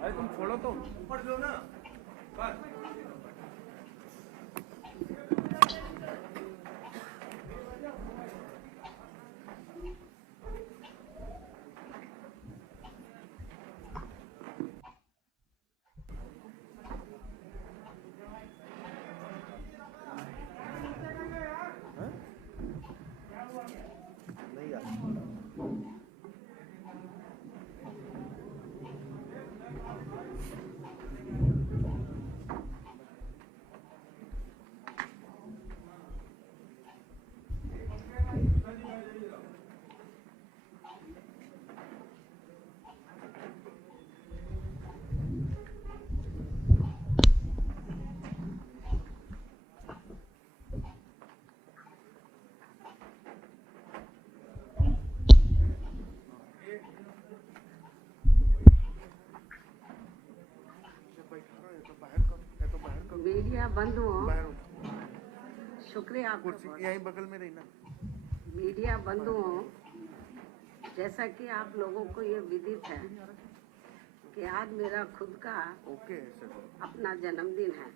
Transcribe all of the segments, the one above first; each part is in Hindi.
अरे तुम छोड़ो तो ऊपर लो ना बस। नहीं यार मीडिया बंधुओं, शुक्रिया आपका। यहीं बगल में रही ना। मीडिया बंधुओं, जैसा कि आप लोगों को ये विदित है कि आज मेरा खुद का अपना जन्मदिन है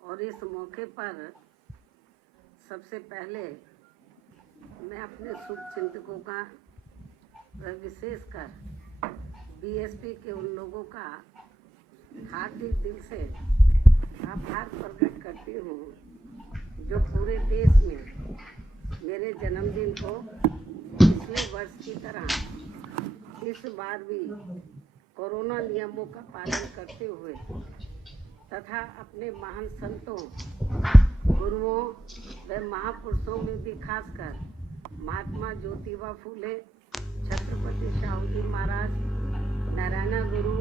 और इस मौके पर सबसे पहले मैं अपने शुभचिंतकों का विशेषकर बीएसपी के उन लोगों का हार्दिक दिल से आभार प्रकट करती हूँ जो पूरे देश में मेरे जन्मदिन को पिछले वर्ष की तरह इस बार भी कोरोना नियमों का पालन करते हुए तथा अपने महान संतों, गुरुओं व महापुरुषों में भी खासकर महात्मा ज्योतिबा फूले, छत्रपति शाहू जी महाराज, नारायण गुरु,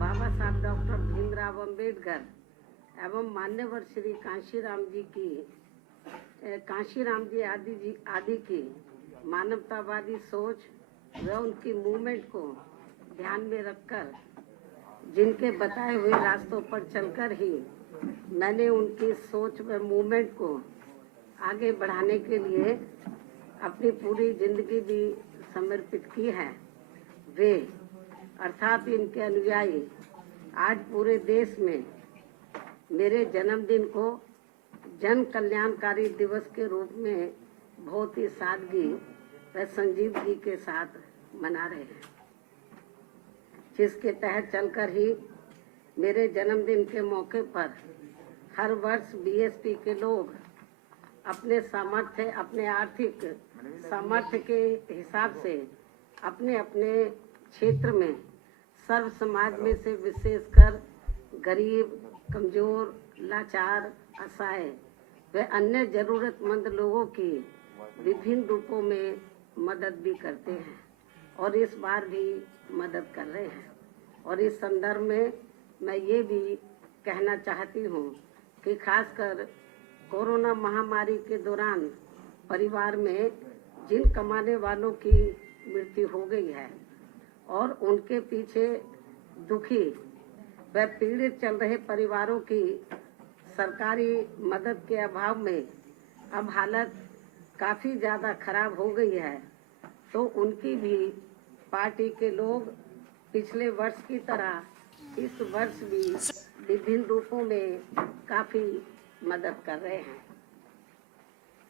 बाबा साहब डॉक्टर भीमराव अम्बेडकर एवं मान्यवर श्री कांशीराम जी आदि की मानवतावादी सोच व उनकी मूवमेंट को ध्यान में रखकर जिनके बताए हुए रास्तों पर चलकर ही मैंने उनकी सोच व मूवमेंट को आगे बढ़ाने के लिए अपनी पूरी जिंदगी भी समर्पित की है, वे अर्थात इनके अनुयायी आज पूरे देश में मेरे जन्मदिन को जन कल्याणकारी दिवस के रूप में बहुत ही सादगी व संजीदगी के साथ मना रहे हैं, जिसके तहत चलकर ही मेरे जन्मदिन के मौके पर हर वर्ष बीएसपी के लोग अपने सामर्थ्य, अपने आर्थिक सामर्थ्य के हिसाब से अपने अपने क्षेत्र में सर्व समाज में से विशेषकर गरीब, कमजोर, लाचार, असहाय व अन्य जरूरतमंद लोगों की विभिन्न रूपों में मदद भी करते हैं और इस बार भी मदद कर रहे हैं। और इस संदर्भ में मैं ये भी कहना चाहती हूँ कि खासकर कोरोना महामारी के दौरान परिवार में जिन कमाने वालों की मृत्यु हो गई है और उनके पीछे दुखी व पीड़ित चल रहे परिवारों की सरकारी मदद के अभाव में अब हालत काफ़ी ज़्यादा खराब हो गई है, तो उनकी भी पार्टी के लोग पिछले वर्ष की तरह इस वर्ष भी विभिन्न रूपों में काफ़ी मदद कर रहे हैं।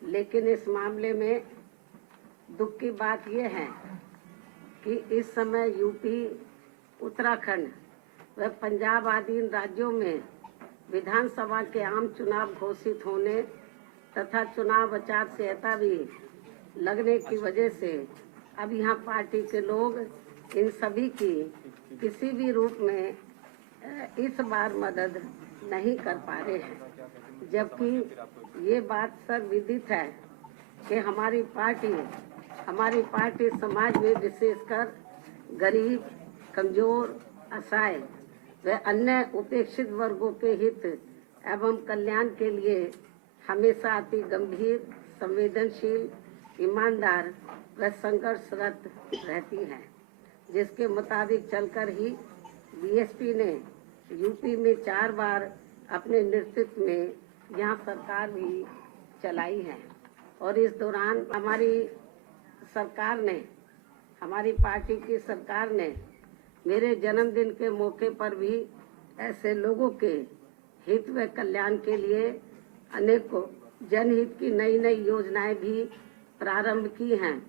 लेकिन इस मामले में दुख की बात यह है कि इस समय यूपी, उत्तराखंड व पंजाब आदि राज्यों में विधानसभा के आम चुनाव घोषित होने तथा चुनाव आचार संहिता भी लगने की वजह से अब यहाँ पार्टी के लोग इन सभी की किसी भी रूप में इस बार मदद नहीं कर पा रहे हैं, जबकि ये बात सर्वविदित है कि हमारी पार्टी समाज में विशेषकर गरीब, कमजोर, असहाय व अन्य उपेक्षित वर्गों के हित एवं कल्याण के लिए हमेशा अति गंभीर, संवेदनशील, ईमानदार व संघर्षरत रहती है, जिसके मुताबिक चलकर ही बीएसपी ने यूपी में 4 बार अपने नेतृत्व में यहाँ सरकार भी चलाई है। और इस दौरान हमारी पार्टी की सरकार ने मेरे जन्मदिन के मौके पर भी ऐसे लोगों के हित व कल्याण के लिए अनेकों जनहित की नई योजनाएं भी प्रारंभ की हैं,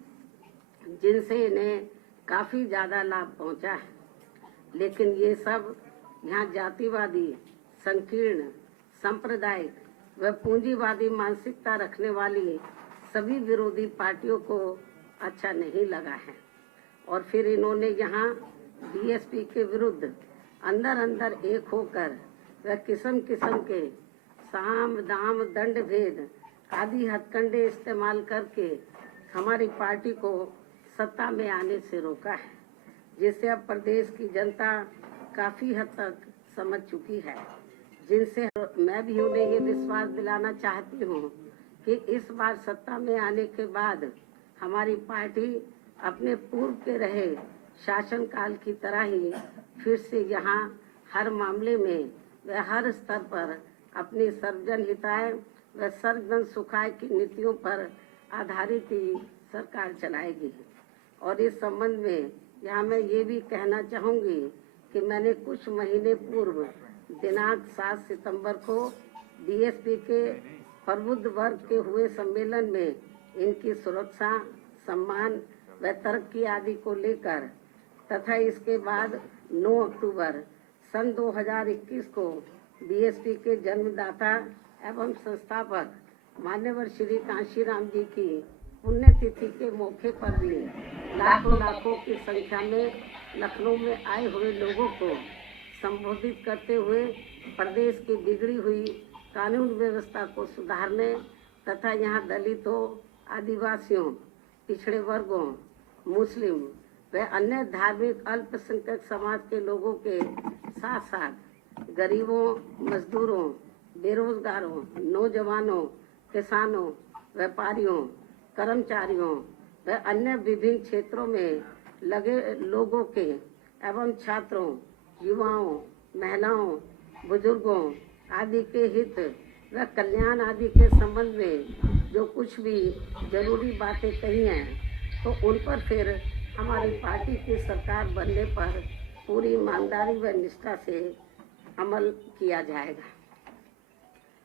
जिनसे इन्हें काफी ज्यादा लाभ पहुंचा है। लेकिन ये सब यहाँ जातिवादी, संकीर्ण, सांप्रदायिक व पूंजीवादी मानसिकता रखने वाली सभी विरोधी पार्टियों को अच्छा नहीं लगा है और फिर इन्होंने यहाँ बीएसपी के विरुद्ध अंदर एक होकर व किस्म के साम दाम दंड भेद आदि हथकंडे इस्तेमाल करके हमारी पार्टी को सत्ता में आने से रोका है, जिससे अब प्रदेश की जनता काफी हद तक समझ चुकी है, जिनसे मैं भी उन्हें ये विश्वास दिलाना चाहती हूँ कि इस बार सत्ता में आने के बाद हमारी पार्टी अपने पूर्व के रहे शासन काल की तरह ही फिर से यहाँ हर मामले में व हर स्तर पर अपनी सर्वजन हिताय व सर्वजन सुखाय की नीतियों पर आधारित ही सरकार चलाएगी। और इस संबंध में यहाँ मैं ये भी कहना चाहूँगी कि मैंने कुछ महीने पूर्व दिनांक 7 सितंबर को बीएसपी के प्रबुद्ध वर्ग के हुए सम्मेलन में इनकी सुरक्षा, सम्मान व तरक्की आदि को लेकर तथा इसके बाद 9 अक्टूबर सन 2021 को बीएसपी के जन्मदाता एवं संस्थापक मान्यवर श्री कांशीराम जी की पुण्यतिथि के मौके पर भी लाखों की संख्या में लखनऊ में आए हुए लोगों को संबोधित करते हुए प्रदेश की बिगड़ी हुई कानून व्यवस्था को सुधारने तथा यहाँ दलितों, आदिवासियों, पिछड़े वर्गों, मुस्लिम व अन्य धार्मिक अल्पसंख्यक समाज के लोगों के साथ साथ गरीबों, मजदूरों, बेरोजगारों, नौजवानों, किसानों, व्यापारियों, कर्मचारियों व अन्य विभिन्न क्षेत्रों में लगे लोगों के एवं छात्रों, युवाओं, महिलाओं, बुजुर्गों आदि के हित व कल्याण आदि के संबंध में जो कुछ भी जरूरी बातें कही हैं, तो उन पर फिर हमारी पार्टी की सरकार बनने पर पूरी ईमानदारी व निष्ठा से अमल किया जाएगा।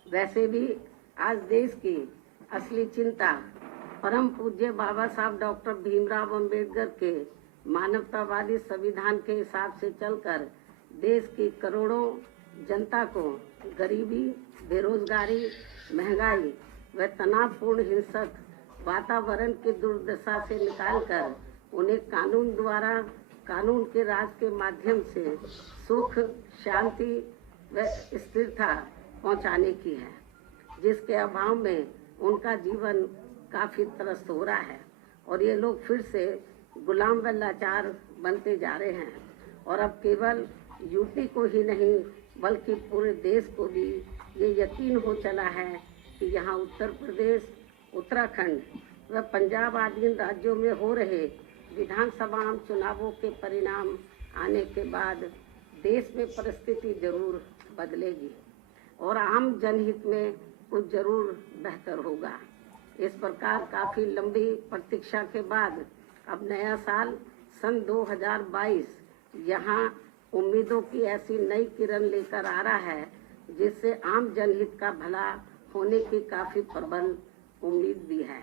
वैसे भी आज देश की असली चिंता परम पूज्य बाबा साहब डॉक्टर भीमराव अंबेडकर के मानवतावादी संविधान के हिसाब से चलकर देश की करोड़ों जनता को गरीबी, बेरोजगारी, महंगाई व तनावपूर्ण हिंसक वातावरण की दुर्दशा से निकालकर उन्हें कानून के राज के माध्यम से सुख, शांति व स्थिरता पहुंचाने की है, जिसके अभाव में उनका जीवन काफी त्रस्त हो रहा है और ये लोग फिर से गुलाम व लाचार बनते जा रहे हैं। और अब केवल यूपी को ही नहीं बल्कि पूरे देश को भी ये यकीन हो चला है कि यहाँ उत्तर प्रदेश, उत्तराखंड व पंजाब आदि राज्यों में हो रहे विधानसभा चुनावों के परिणाम आने के बाद देश में परिस्थिति जरूर बदलेगी और आम जनहित में कुछ जरूर बेहतर होगा। इस प्रकार काफी लंबी प्रतीक्षा के बाद अब नया साल सन 2022 यहाँ उम्मीदों की ऐसी नई किरण लेकर आ रहा है, जिससे आम जनहित का भला होने की काफी प्रबल उम्मीद भी है।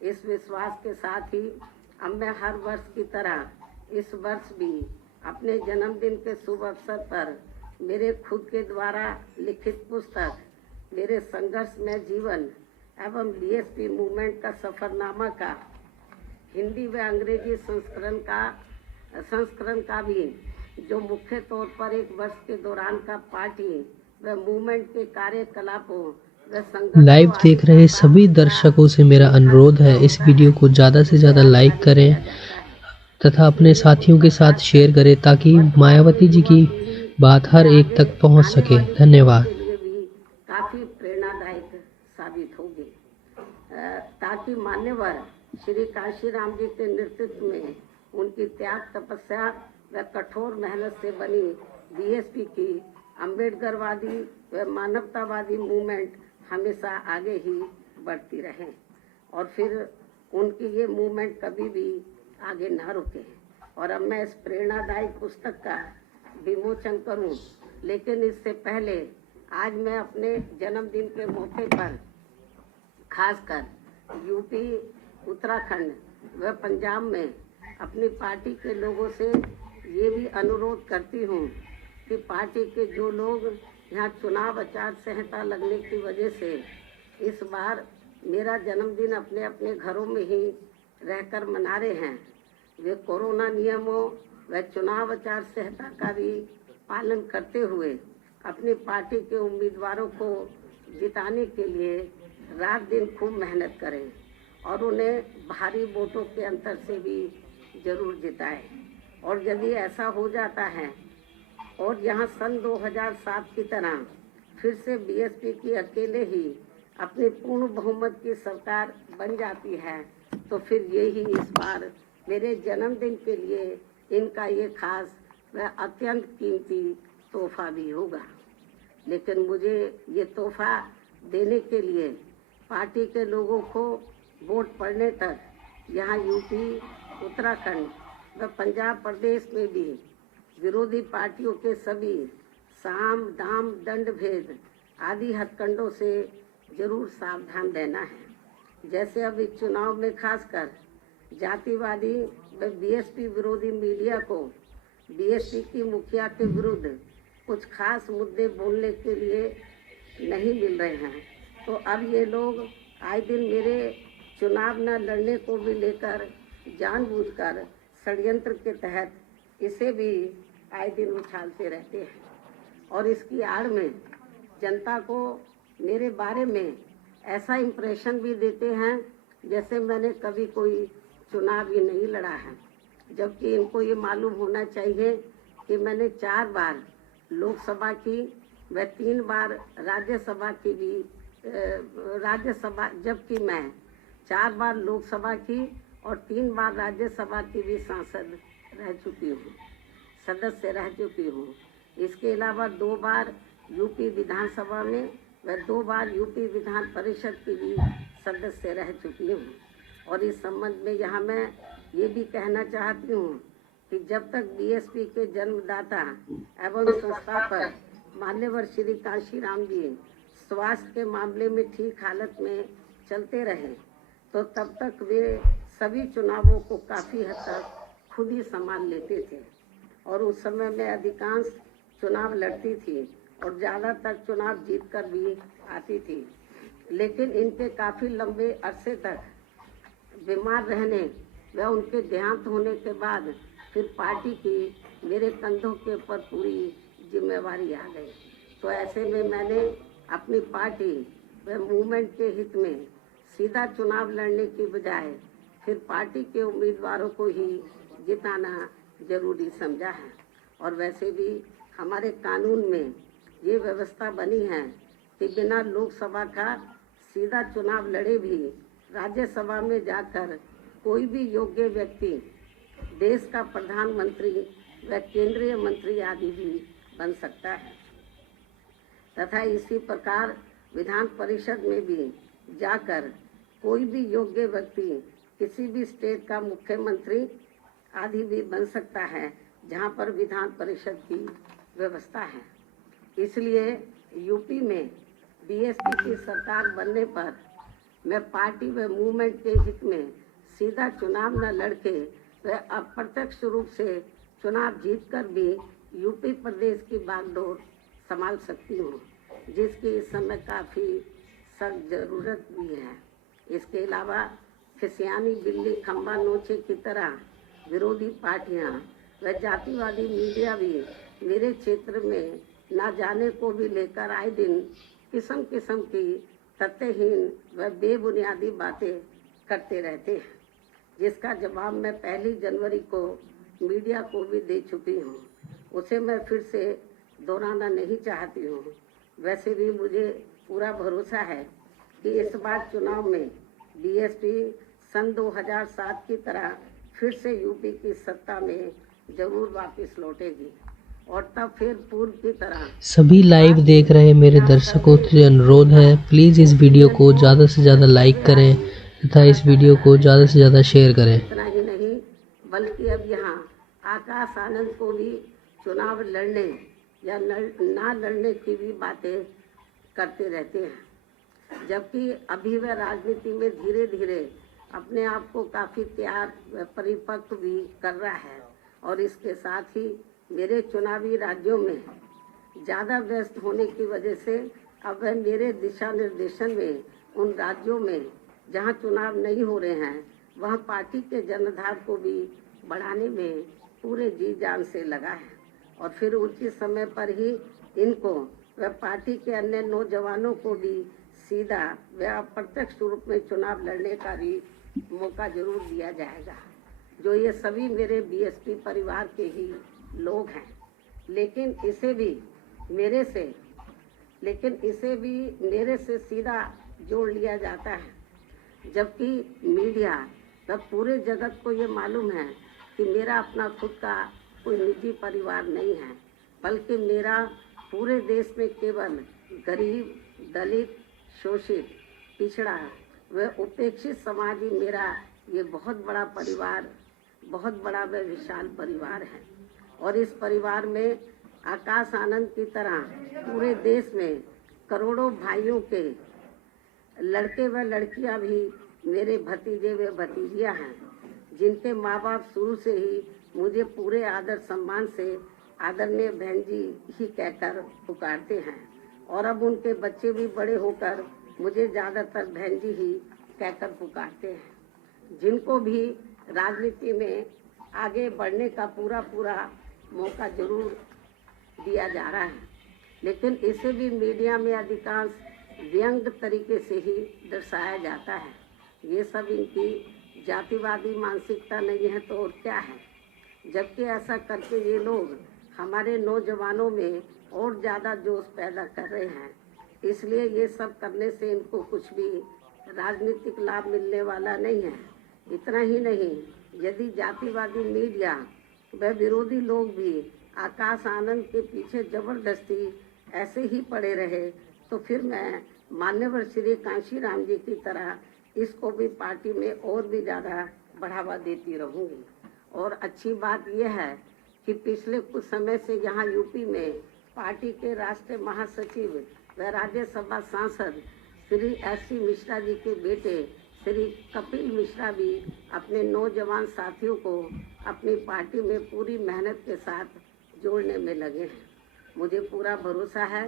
इस विश्वास के साथ ही अब मैं हर वर्ष की तरह इस वर्ष भी अपने जन्मदिन के शुभ अवसर पर मेरे खुद के द्वारा लिखित पुस्तक मेरे संघर्षमय जीवन एवं बीएसपी मूवमेंट का सफरनामा का हिंदी व अंग्रेजी संस्करण का भी जो मुख्य तौर पर एक वर्ष के दौरान का पार्टी व मूवमेंट के कार्यकलापों व संगठनों लाइव देख रहे सभी दर्शकों से मेरा अनुरोध है, इस वीडियो को ज़्यादा से ज़्यादा लाइक करें तथा अपने साथियों के साथ शेयर करें ताकि मायावती जी की बात हर एक तक पहुंच सके। धन्यवाद। के लिए भी काफी प्रेरणादायक साबित होगी, ताकि मान्यवर श्री कांशीराम जी के नेतृत्व में उनकी त्याग तपस्या व कठोर मेहनत से बनी बीएसपी की अम्बेडकरवादी व मानवतावादी मूवमेंट हमेशा आगे ही बढ़ती रहे और फिर उनकी ये मूवमेंट कभी भी आगे न रुके। और अब मैं इस प्रेरणादायक पुस्तक का विमोचन करूं, लेकिन इससे पहले आज मैं अपने जन्मदिन के मौके पर खासकर यूपी, उत्तराखंड व पंजाब में अपनी पार्टी के लोगों से ये भी अनुरोध करती हूँ कि पार्टी के जो लोग यहाँ चुनाव आचार संहिता लगने की वजह से इस बार मेरा जन्मदिन अपने अपने घरों में ही रहकर मना रहे हैं, वे कोरोना नियमों व चुनाव आचार संहिता का भी पालन करते हुए अपनी पार्टी के उम्मीदवारों को जिताने के लिए रात दिन खूब मेहनत करें और उन्हें भारी वोटों के अंतर से भी जरूर जिताएं। और यदि ऐसा हो जाता है और यहाँ सन 2007 की तरह फिर से बीएसपी की अकेले ही अपनी पूर्ण बहुमत की सरकार बन जाती है, तो फिर यही इस बार मेरे जन्मदिन के लिए इनका ये खास व अत्यंत कीमती तोहफा भी होगा। लेकिन मुझे ये तोहफा देने के लिए पार्टी के लोगों को वोट पड़ने तक यहाँ यूपी, उत्तराखंड व पंजाब प्रदेश में भी विरोधी पार्टियों के सभी साम, दाम, दंड भेद आदि हथकंडों से जरूर सावधान रहना है। जैसे अब इस चुनाव में खासकर जातिवादी व बीएसपी विरोधी मीडिया को बीएसपी की मुखिया के विरुद्ध कुछ खास मुद्दे बोलने के लिए नहीं मिल रहे हैं, तो अब ये लोग आए दिन मेरे चुनाव न लड़ने को भी लेकर जानबूझकर षड्यंत्र के तहत इसे भी आए दिन उछालते रहते हैं और इसकी आड़ में जनता को मेरे बारे में ऐसा इम्प्रेशन भी देते हैं जैसे मैंने कभी कोई चुनाव ही नहीं लड़ा है, जबकि इनको ये मालूम होना चाहिए कि मैंने 4 बार लोकसभा की व 3 बार राज्यसभा की भी राज्यसभा, जबकि मैं 4 बार लोकसभा की और 3 बार राज्यसभा की भी सांसद रह चुकी हूँ, सदस्य रह चुकी हूँ। इसके अलावा 2 बार यूपी विधानसभा में व 2 बार यूपी विधान परिषद की भी सदस्य रह चुकी हूँ। और इस संबंध में यहाँ मैं ये भी कहना चाहती हूँ कि जब तक बीएसपी के जन्मदाता एवं संस्थापक मान्यवर श्री कांशीराम जी स्वास्थ्य के मामले में ठीक हालत में चलते रहे, तो तब तक वे सभी चुनावों को काफ़ी हद तक खुद ही संभाल लेते थे और उस समय में अधिकांश चुनाव लड़ती थी और ज़्यादातर चुनाव जीतकर भी आती थी। लेकिन इनके काफ़ी लंबे अरसे तक बीमार रहने व उनके देहांत होने के बाद फिर पार्टी की मेरे कंधों के ऊपर पूरी जिम्मेवारी आ गई। तो ऐसे में मैंने अपनी पार्टी व मूवमेंट के हित में सीधा चुनाव लड़ने की बजाय फिर पार्टी के उम्मीदवारों को ही जिताना जरूरी समझा है। और वैसे भी हमारे कानून में ये व्यवस्था बनी है कि बिना लोकसभा का सीधा चुनाव लड़े भी राज्यसभा में जाकर कोई भी योग्य व्यक्ति देश का प्रधानमंत्री व केंद्रीय मंत्री आदि भी बन सकता है तथा इसी प्रकार विधान परिषद में भी जाकर कोई भी योग्य व्यक्ति किसी भी स्टेट का मुख्यमंत्री आदि भी बन सकता है जहां पर विधान परिषद की व्यवस्था है। इसलिए यूपी में बीएसपी की सरकार बनने पर मैं पार्टी व मूवमेंट के हित में सीधा चुनाव न लड़के व अप्रत्यक्ष रूप से चुनाव जीतकर भी यूपी प्रदेश की बागडोर संभाल सकती हूँ, जिसकी इस समय काफ़ी सख्त ज़रूरत भी है। इसके अलावा खिसियानी बिल्ली खंबा नोचे की तरह विरोधी पार्टियां व जातिवादी मीडिया भी मेरे क्षेत्र में ना जाने को भी लेकर आए दिन किस्म किस्म की तथ्यहीन व बेबुनियादी बातें करते रहते हैं, जिसका जवाब मैं 1 जनवरी को मीडिया को भी दे चुकी हूँ। उसे मैं फिर से दोहराना नहीं चाहती हूँ। वैसे भी मुझे पूरा भरोसा है कि इस बार चुनाव में बीएसपी सन 2007 की तरह फिर से यूपी की सत्ता में जरूर वापस लौटेगी और तब फिर पूर्व की तरह। सभी लाइव देख रहे मेरे दर्शकों से अनुरोध है, प्लीज़ इस वीडियो को ज़्यादा से ज़्यादा लाइक करें तथा इस वीडियो को ज़्यादा से ज़्यादा शेयर करें। इतना ही नहीं बल्कि अब यहाँ आकाश आनंद को भी चुनाव लड़ने या ना लड़ने की भी बातें करते रहते हैं, जबकि अभी वह राजनीति में धीरे धीरे अपने आप को काफ़ी तैयार व परिपक्व भी कर रहा है और इसके साथ ही मेरे चुनावी राज्यों में ज़्यादा व्यस्त होने की वजह से अब वह मेरे दिशा निर्देशन में उन राज्यों में जहां चुनाव नहीं हो रहे हैं वहां पार्टी के जनाधार को भी बढ़ाने में पूरे जी जान से लगा है और फिर उचित समय पर ही इनको व पार्टी के अन्य नौजवानों को भी सीधा व अप्रत्यक्ष रूप में चुनाव लड़ने का भी मौका जरूर दिया जाएगा, जो ये सभी मेरे बीएसपी परिवार के ही लोग हैं। लेकिन इसे भी मेरे से सीधा जोड़ लिया जाता है, जबकि मीडिया व पूरे जगत को ये मालूम है कि मेरा अपना खुद का कोई निजी परिवार नहीं है, बल्कि मेरा पूरे देश में केवल गरीब, दलित, शोषित, पिछड़ा व उपेक्षित समाज ही मेरा ये बहुत बड़ा परिवार, बहुत बड़ा व विशाल परिवार है। और इस परिवार में आकाश आनंद की तरह पूरे देश में करोड़ों भाइयों के लड़के व लड़कियां भी मेरे भतीजे व भतीजियां हैं, जिनके माँ बाप शुरू से ही मुझे पूरे आदर सम्मान से आदरणीय बहन जी ही कहकर पुकारते हैं और अब उनके बच्चे भी बड़े होकर मुझे ज़्यादातर बहन जी ही कहकर पुकारते हैं, जिनको भी राजनीति में आगे बढ़ने का पूरा मौका जरूर दिया जा रहा है। लेकिन इसे भी मीडिया में अधिकांश व्यंग्य तरीके से ही दर्शाया जाता है। ये सब इनकी जातिवादी मानसिकता नहीं है तो और क्या है, जबकि ऐसा करके ये लोग हमारे नौजवानों में और ज़्यादा जोश पैदा कर रहे हैं। इसलिए ये सब करने से इनको कुछ भी राजनीतिक लाभ मिलने वाला नहीं है। इतना ही नहीं, यदि जातिवादी मीडिया व विरोधी लोग भी आकाश आनंद के पीछे जबरदस्ती ऐसे ही पड़े रहे तो फिर मैं मान्यवर श्री कांशीराम जी की तरह इसको भी पार्टी में और भी ज़्यादा बढ़ावा देती रहूँगी। और अच्छी बात यह है कि पिछले कुछ समय से यहाँ यूपी में पार्टी के राष्ट्रीय महासचिव व राज्यसभा सांसद श्री S.C. मिश्रा जी के बेटे श्री कपिल मिश्रा भी अपने नौजवान साथियों को अपनी पार्टी में पूरी मेहनत के साथ जोड़ने में लगे हैं। मुझे पूरा भरोसा है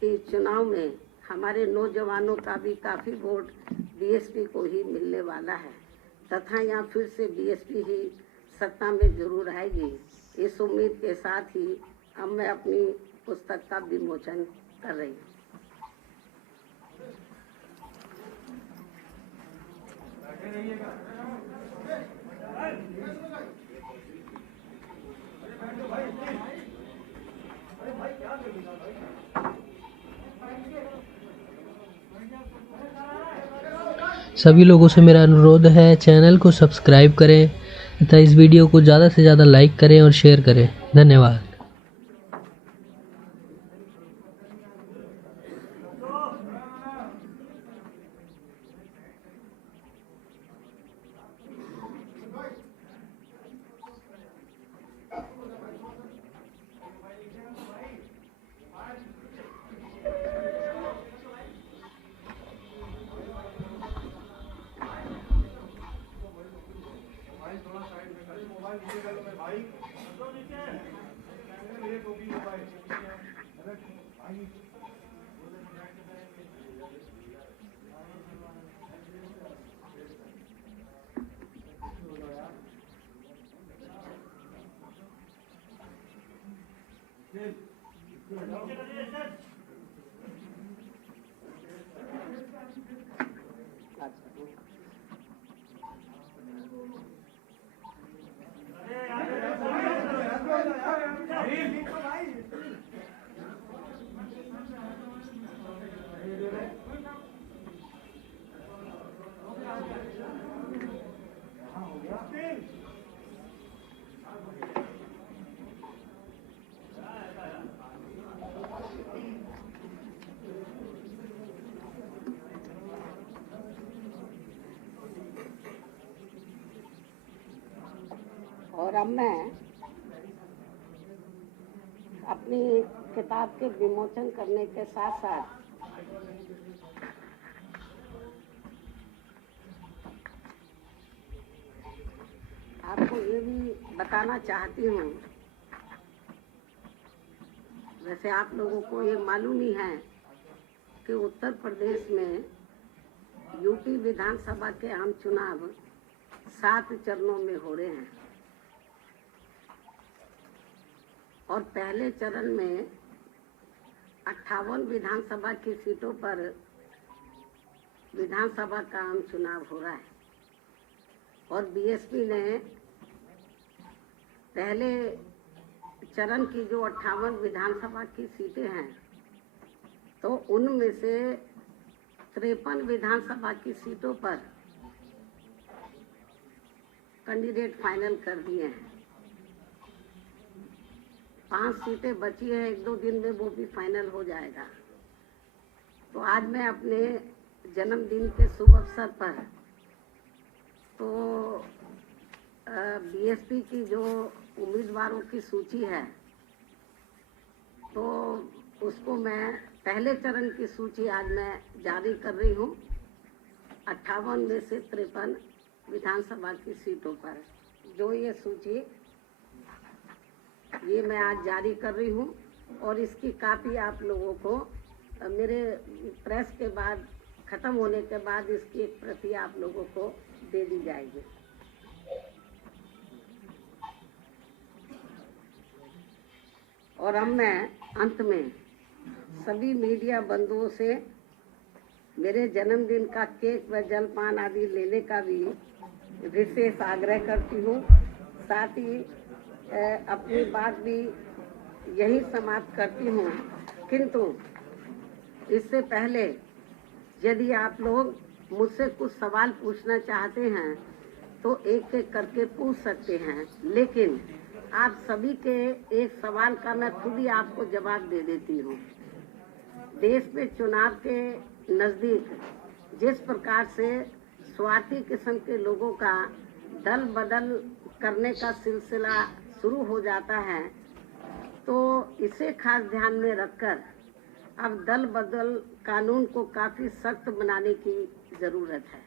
कि इस चुनाव में हमारे नौजवानों का भी काफ़ी वोट बीएसपी को ही मिलने वाला है तथा यहाँ फिर से बीएसपी ही सत्ता में जरूर आएगी। इस उम्मीद के साथ ही अब मैं अपनी पुस्तक का विमोचन कर रही हूँ। सभी लोगों से मेरा अनुरोध है, चैनल को सब्सक्राइब करें तथा इस वीडियो को ज़्यादा से ज़्यादा लाइक करें और शेयर करें। धन्यवाद। भाई थोड़ा साइड में कर, मोबाइल नीचे कर लो भाई। और अब मैं अपनी किताब के विमोचन करने के साथ साथ आपको ये भी बताना चाहती हूँ, वैसे आप लोगों को ये मालूम ही है कि उत्तर प्रदेश में यूपी विधानसभा के आम चुनाव 7 चरणों में हो रहे हैं और पहले चरण में 58 विधानसभा की सीटों पर विधानसभा का आम चुनाव हो रहा है और बीएसपी ने पहले चरण की जो 58 विधानसभा की सीटें हैं तो उनमें से 53 विधानसभा की सीटों पर कैंडिडेट फाइनल कर दिए हैं। 5 सीटें बची है, 1-2 दिन में वो भी फाइनल हो जाएगा। तो आज मैं अपने जन्मदिन के शुभ अवसर पर तो बीएसपी की जो उम्मीदवारों की सूची है तो उसको मैं पहले चरण की सूची आज मैं जारी कर रही हूँ। 58 में से 53 विधानसभा की सीटों पर जो ये सूची ये मैं आज जारी कर रही हूँ और इसकी कापी आप लोगों को मेरे प्रेस के बाद खत्म होने के बाद इसकी एक प्रति आप लोगों को दे दी जाएगी। और अब मैं अंत में सभी मीडिया बंधुओं से मेरे जन्मदिन का केक व जलपान आदि लेने का भी विशेष आग्रह करती हूँ। साथ ही अपनी बात भी यही समाप्त करती हूँ, किंतु इससे पहले यदि आप लोग मुझसे कुछ सवाल पूछना चाहते हैं तो एक एक करके पूछ सकते हैं, लेकिन आप सभी के एक सवाल का मैं खुद ही आपको जवाब दे देती हूँ। देश में चुनाव के नजदीक जिस प्रकार से स्वार्थी किस्म के लोगों का दल बदल करने का सिलसिला शुरू हो जाता है, तो इसे खास ध्यान में रखकर अब दल बदल कानून को काफी सख्त बनाने की जरूरत है,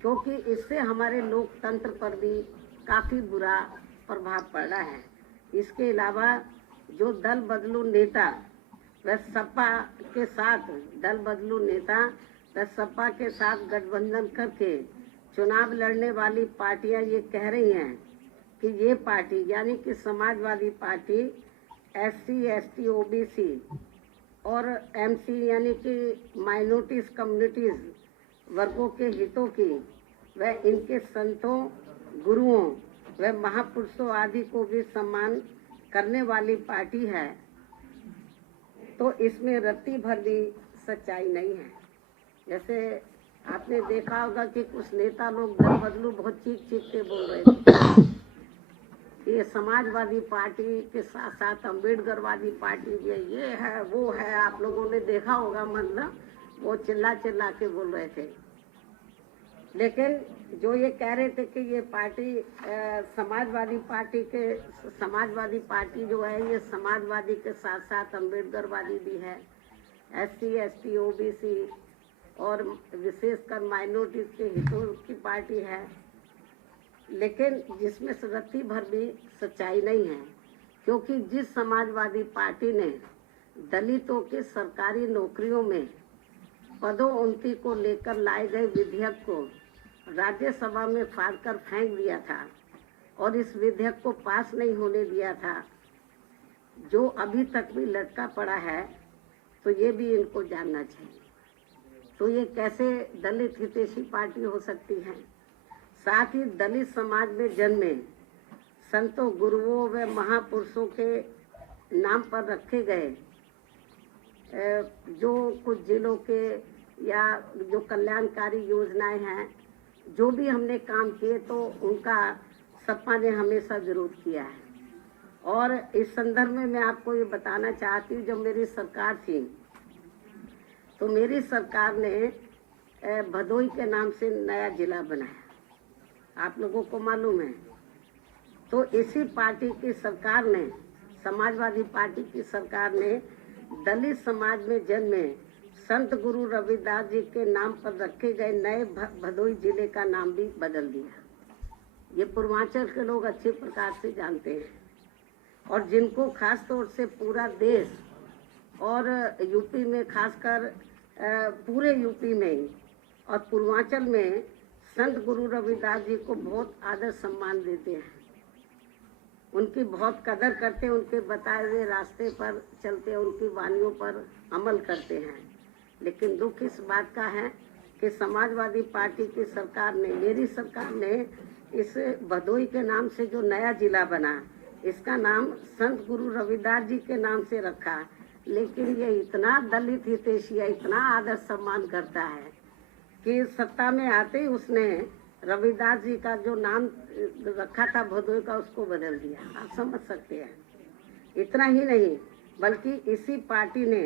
क्योंकि इससे हमारे लोकतंत्र पर भी काफी बुरा प्रभाव पड़ रहा है। इसके अलावा जो दल बदलू नेता व सपा के साथ सपा के साथ गठबंधन करके चुनाव लड़ने वाली पार्टियां ये कह रही हैं कि ये पार्टी यानी कि Samajwadi party SC, ST, OBC और MC यानी कि माइनॉरिटीज कम्युनिटीज वर्गों के हितों की व इनके संतों, गुरुओं व महापुरुषों आदि को भी सम्मान करने वाली पार्टी है। तो इसमें रत्ती भर भी सच्चाई नहीं है। जैसे आपने देखा होगा कि कुछ नेता लोग दल बदलू बहुत चीख के बोल रहे थे। ये समाजवादी पार्टी के साथ साथ अम्बेडकरवादी पार्टी भी है, ये है वो है, आप लोगों ने देखा होगा, मतलब वो चिल्ला के बोल रहे थे। लेकिन जो ये कह रहे थे कि ये पार्टी समाजवादी पार्टी जो है ये समाजवादी के साथ साथ अम्बेडकरवादी भी है, SC, ST, OBC और विशेषकर माइनॉरिटीज के हितों की पार्टी है, लेकिन जिसमें रत्ती भर भी सच्चाई नहीं है। क्योंकि जिस समाजवादी पार्टी ने दलितों के सरकारी नौकरियों में पदोन्नति को लेकर लाए गए विधेयक को राज्यसभा में फाड़कर फेंक दिया था और इस विधेयक को पास नहीं होने दिया था, जो अभी तक भी लटका पड़ा है, तो ये भी इनको जानना चाहिए। तो ये कैसे दलित हितैषी पार्टी हो सकती है? साथ ही दलित समाज में जन्मे संतों, गुरुओं व महापुरुषों के नाम पर रखे गए जो कुछ जिलों के या जो कल्याणकारी योजनाएं हैं, जो भी हमने काम किए, तो उनका सपा ने हमेशा विरोध किया है। और इस संदर्भ में मैं आपको ये बताना चाहती हूँ, जब मेरी सरकार थी तो मेरी सरकार ने भदोई के नाम से नया जिला बनाया, आप लोगों को मालूम है। तो इसी पार्टी की सरकार ने, समाजवादी पार्टी की सरकार ने दलित समाज में जन्मे संत गुरु रविदास जी के नाम पर रखे गए नए भदोई जिले का नाम भी बदल दिया। ये पूर्वांचल के लोग अच्छे प्रकार से जानते हैं, और जिनको खास तौर से पूरा देश और यूपी में, खासकर पूरे यूपी में और पूर्वांचल में संत गुरु रविदास जी को बहुत आदर सम्मान देते हैं, उनकी बहुत कदर करते हैं, उनके बताए हुए रास्ते पर चलते हैं, उनकी वानियों पर अमल करते हैं। लेकिन दुख इस बात का है कि समाजवादी पार्टी की सरकार ने, मेरी सरकार ने इस भदोई के नाम से जो नया जिला बना, इसका नाम संत गुरु रविदास जी के नाम से रखा। लेकिन ये इतना दलित हितैषी है, इतना आदर सम्मान करता है कि सत्ता में आते ही उसने रविदास जी का जो नाम रखा था भदोई का, उसको बदल दिया। आप समझ सकते हैं। इतना ही नहीं, बल्कि इसी पार्टी ने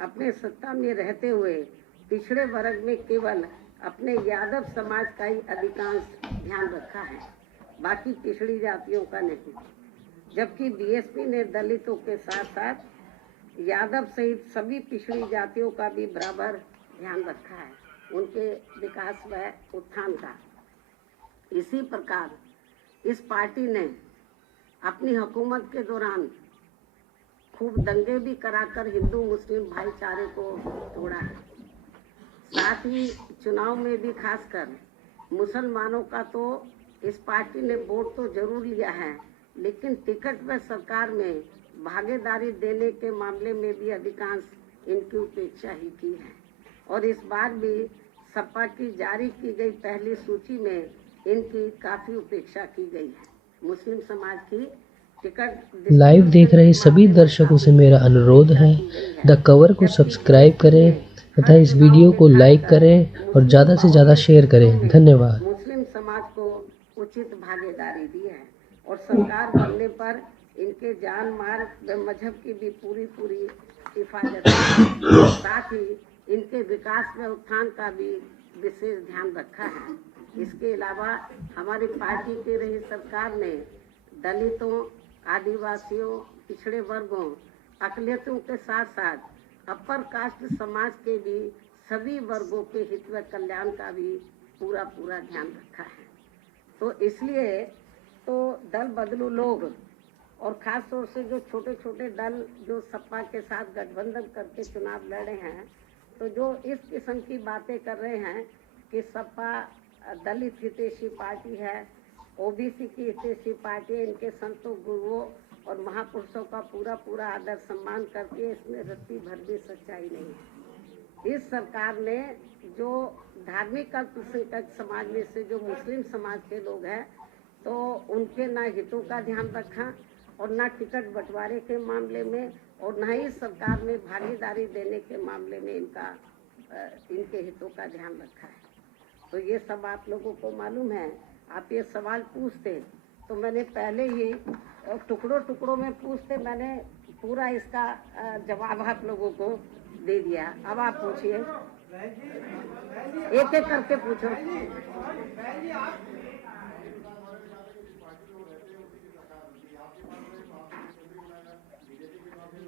अपने सत्ता में रहते हुए पिछड़े वर्ग में केवल अपने यादव समाज का ही अधिकांश ध्यान रखा है, बाकी पिछड़ी जातियों का नहीं। जबकि बीएसपी ने दलितों के साथ साथ यादव सहित सभी पिछड़ी जातियों का भी बराबर ध्यान रखा है, उनके विकास व उत्थान का। इसी प्रकार इस पार्टी ने अपनी हुकूमत के दौरान खूब दंगे भी कराकर हिंदू मुस्लिम भाईचारे को तोड़ा है। साथ ही चुनाव में भी खासकर मुसलमानों का तो इस पार्टी ने वोट तो जरूर लिया है, लेकिन टिकट व सरकार में भागीदारी देने के मामले में भी अधिकांश इनकी उपेक्षा ही की है। और इस बार भी सपा की जारी की गई पहली सूची में इनकी काफी उपेक्षा की गई है। मुस्लिम समाज की टिकट लाइव देख रहे सभी दर्शकों से मेरा अनुरोध है, द कवर को सब्सक्राइब करें तथा इस वीडियो को लाइक करें और ज़्यादा से ज़्यादा शेयर करें। धन्यवाद। मुस्लिम समाज को उचित भागीदारी दी है और सरकार बनने पर इनके जान माल व मजहब की भी पूरी हिफाजत है। साथ ही इनके विकास व उत्थान का भी विशेष ध्यान रखा है। इसके अलावा हमारी पार्टी की रही सरकार ने दलितों, आदिवासियों, पिछड़े वर्गों, अकलियतों के साथ साथ अपर कास्ट समाज के भी सभी वर्गों के हित व कल्याण का भी पूरा ध्यान रखा है। तो इसलिए तो दल बदलू लोग और खास तौर से जो छोटे छोटे दल जो सपा के साथ गठबंधन करके चुनाव लड़े हैं, तो जो इस किस्म की बातें कर रहे हैं कि सपा दलित हितैषी पार्टी है, ओबीसी की हितैषी पार्टी है, इनके संतों, गुरुओं और महापुरुषों का पूरा आदर सम्मान करके इसमें रत्ती भर भी सच्चाई नहीं है। इस सरकार ने जो धार्मिक अल्पसंख्यक समाज में से जो मुस्लिम समाज के लोग हैं, तो उनके ना हितों का ध्यान रखा और ना टिकट बंटवारे के मामले में और ना ही सरकार में भागीदारी देने के मामले में इनके हितों का ध्यान रखा है। तो ये सब आप लोगों को मालूम है। आप ये सवाल पूछते तो मैंने पहले ही टुकड़ों में पूछते, मैंने पूरा इसका जवाब आप लोगों को दे दिया। अब आप पूछिए, एक एक करके पूछो।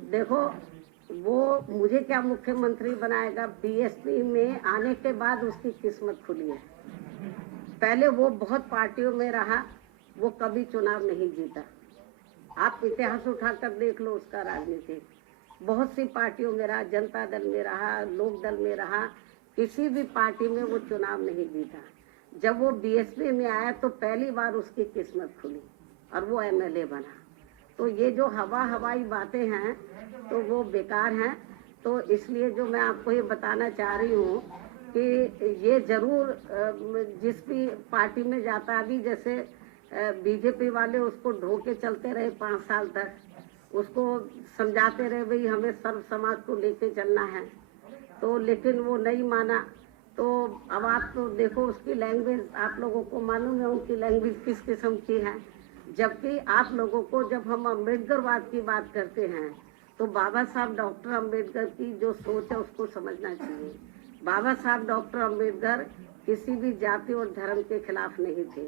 देखो, वो मुझे क्या मुख्यमंत्री बनाएगा, बीएसपी में आने के बाद उसकी किस्मत खुली है। पहले वो बहुत पार्टियों में रहा, वो कभी चुनाव नहीं जीता। आप इतिहास उठाकर देख लो उसका। राजनीति बहुत सी पार्टियों में रहा, जनता दल में रहा, लोक दल में रहा, किसी भी पार्टी में वो चुनाव नहीं जीता। जब वो बीएसपी में आया तो पहली बार उसकी किस्मत खुली और वो एमएलए बना। तो ये जो हवाई बातें हैं तो वो बेकार हैं। तो इसलिए जो मैं आपको ये बताना चाह रही हूँ कि ये जरूर जिस भी पार्टी में जाता है, अभी जैसे बीजेपी वाले उसको ढोके चलते रहे 5 साल तक, उसको समझाते रहे भाई हमें सर्व समाज को लेके चलना है, तो लेकिन वो नहीं माना। तो अब आप तो देखो उसकी लैंग्वेज, आप लोगों को मालूम है उनकी लैंग्वेज किस किस्म की है। जबकि आप लोगों को जब हम अम्बेडकरवाद की बात करते हैं तो बाबा साहब डॉक्टर अम्बेडकर की जो सोच है उसको समझना चाहिए। बाबा साहब डॉक्टर अम्बेडकर किसी भी जाति और धर्म के खिलाफ नहीं थे,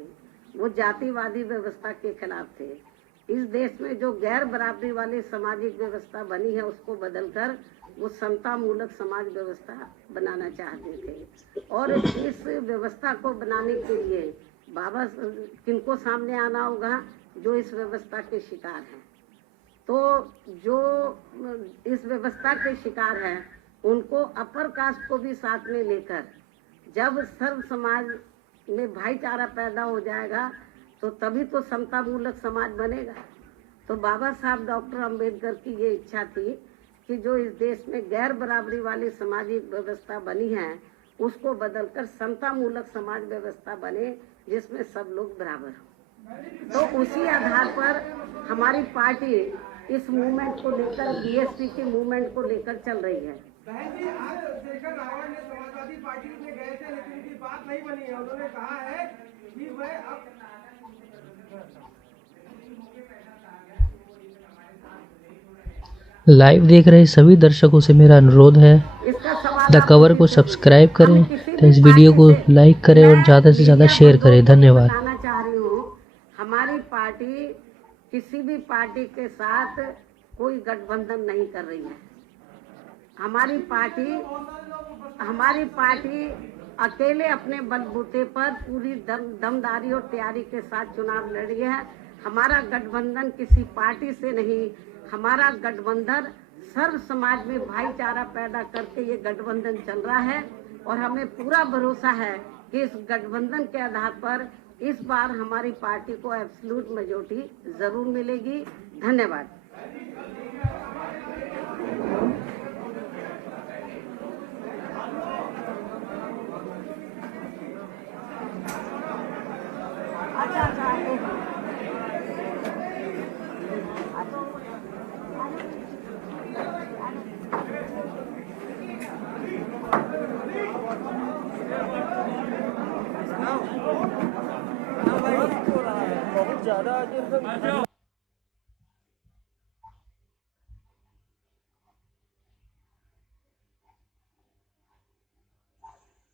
वो जातिवादी व्यवस्था के खिलाफ थे। इस देश में जो गैर बराबरी वाली सामाजिक व्यवस्था बनी है उसको बदलकर वो समता मूलक समाज व्यवस्था बनाना चाहते थे। और इस व्यवस्था को बनाने के लिए बाबा किनको सामने आना होगा, जो इस व्यवस्था के शिकार हैं। तो जो इस व्यवस्था के शिकार हैं उनको अपर कास्ट को भी साथ में लेकर जब सर्व समाज में भाईचारा पैदा हो जाएगा तो तभी तो समता मूलक समाज बनेगा। तो बाबा साहब डॉक्टर अम्बेडकर की ये इच्छा थी कि जो इस देश में गैर बराबरी वाली सामाजिक व्यवस्था बनी है उसको बदलकर समता मूलक समाज व्यवस्था बने जिसमें सब लोग बराबर हो। तो उसी आधार पर हमारी पार्टी इस मूवमेंट को लेकर, बीएसपी के मूवमेंट को लेकर चल रही है। बहन जी, आज शेखर रावण ने समाजवादी पार्टी में गए थे लेकिन उनकी बात नहीं बनी है। उन्होंने कहा है कि मैं अब लाइव देख रहे सभी दर्शकों से मेरा अनुरोध है द कवर को सब्सक्राइब करें, तो इस वीडियो को लाइक करें और ज़्यादा से ज़्यादा शेयर करें। धन्यवाद। बताना चाह रही हूँ, हमारी पार्टी किसी भी पार्टी के साथ कोई गठबंधन नहीं कर रही है। हमारी पार्टी अकेले अपने बलबूते पर पूरी दमदारी और तैयारी के साथ चुनाव लड़ रही है। हमारा गठबंधन किसी पार्टी से नहीं, हमारा गठबंधन सर्व समाज में भाईचारा पैदा करके ये गठबंधन चल रहा है। और हमें पूरा भरोसा है कि इस गठबंधन के आधार पर इस बार हमारी पार्टी को एब्सोल्यूट मेजॉरिटी जरूर मिलेगी। धन्यवाद। बहुत ज्यादा